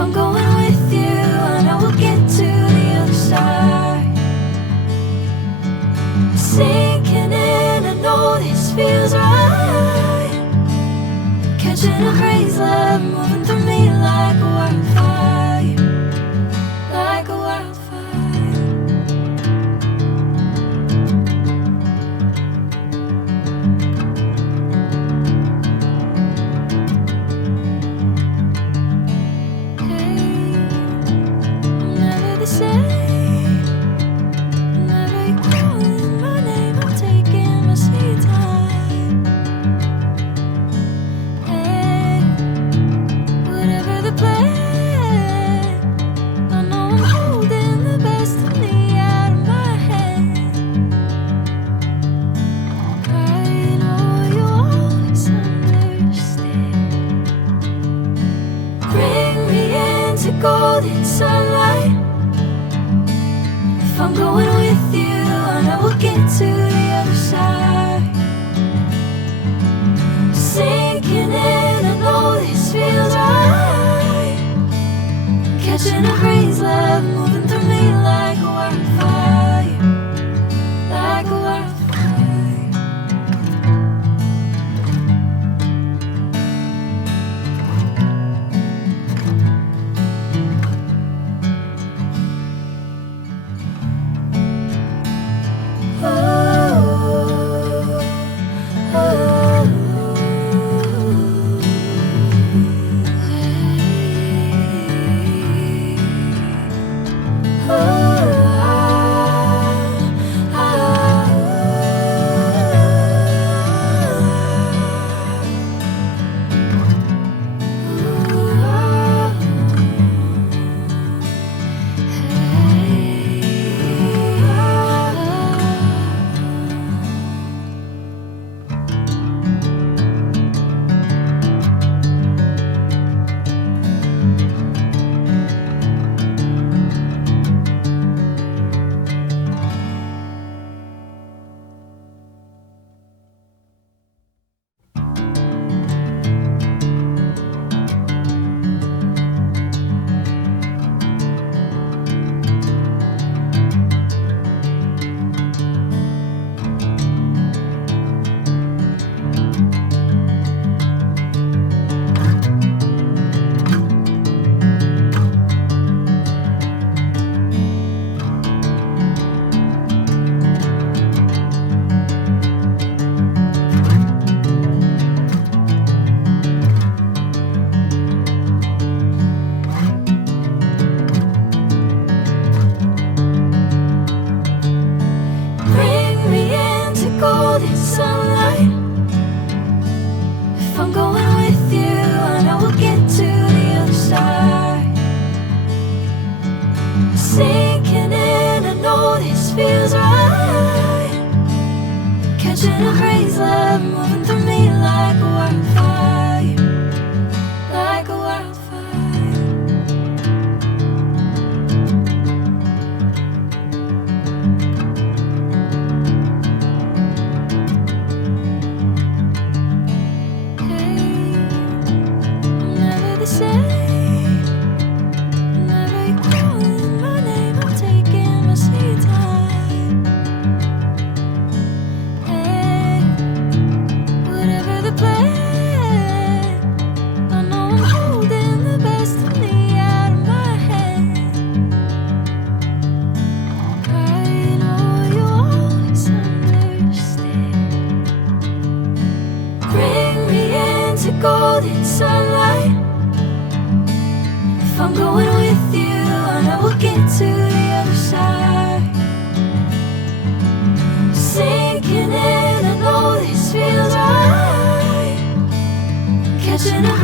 I'm going with you, I know we'll get to the other side. Sinking in, I know this feels right. Catching a breeze, love moving through me like a wildfire, like a wildfire. Golden sunlight. If I'm going with you, I know we'll get to the other side. Sinking in, I know this feels right. Catching a breeze, love moving through me like a wildfire, like a wildfire. Sinking in, I know this feels right. Catching a breeze, love moving through me like a wildfire, like a wildfire. Hey, I'm never the same. Golden sunlight. If I'm going with you, I know we'll get to the other side. Sinking in, I know this feels right. Catching a